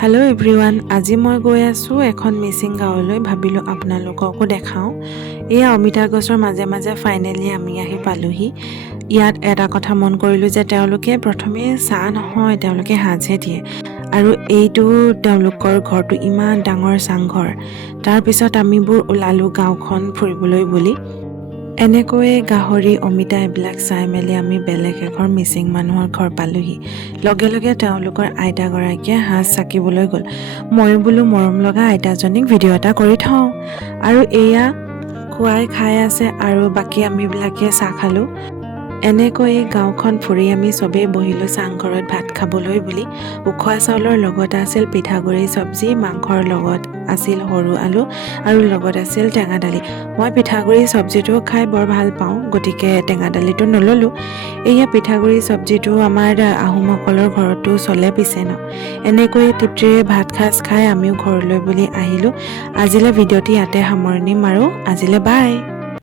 Hello' everyone, আজি মই গৈ আছোঁ এখন মিচিং গাঁৱলৈ। ভাবিলোঁ আপোনালোককো দেখাওঁ। এয়া অমিতা গছৰ মাজে মাজে ফাইনেলি আমি আহি পালোহি। ইয়াত এটা কথা মন কৰিলোঁ যে তেওঁলোকে প্ৰথমে চাহ নহয়, তেওঁলোকে সাজহে দিয়ে। আৰু এইটো তেওঁলোকৰ ঘৰটো ইমান ডাঙৰ চাংঘৰ। তাৰপিছত আমিবোৰ ওলালোঁ গাঁওখন ফুৰিবলৈ বুলি। এনেকৈয়ে গাহৰি, অমিতা এইবিলাক চাই মেলি আমি বেলেগ এঘৰ মিচিং মানুহৰ ঘৰ পালোহি। লগে লগে তেওঁলোকৰ আইতাগৰাকীয়ে সাজ চাকিবলৈ গ'ল। ময়ো বোলো মৰম লগা আইতাজনীক ভিডিঅ' এটা কৰি থওঁ। আৰু এয়া খুৱাই খাই আছে আৰু বাকী আমিবিলাকে চাহ খালোঁ। এনেকৈয়ে গাঁওখন ফুৰি আমি চবেই বহিলোঁ চাংঘৰত ভাত খাবলৈ বুলি। উখোৱা চাউলৰ লগত আছিল পিঠাগুড়ি চব্জি, মাংসৰ লগত আছিল সৰু আলু আৰু লগত আছিল টেঙা দালি। মই পিঠাগুড়ি চব্জিটো খাই বৰ ভাল পাওঁ, গতিকে টেঙা দালিটো নল'লোঁ। এয়া পিঠাগুড়ি চব্জিটো আমাৰ আহোমসকলৰ ঘৰতো চলে পিছে ন। এনেকৈয়ে তৃপ্তিৰে ভাত সাজ খাই আমিও ঘৰলৈ বুলি আহিলোঁ। আজিলৈ ভিডিঅ'টি ইয়াতে সামৰণি মাৰোঁ। আজিলৈ বাই।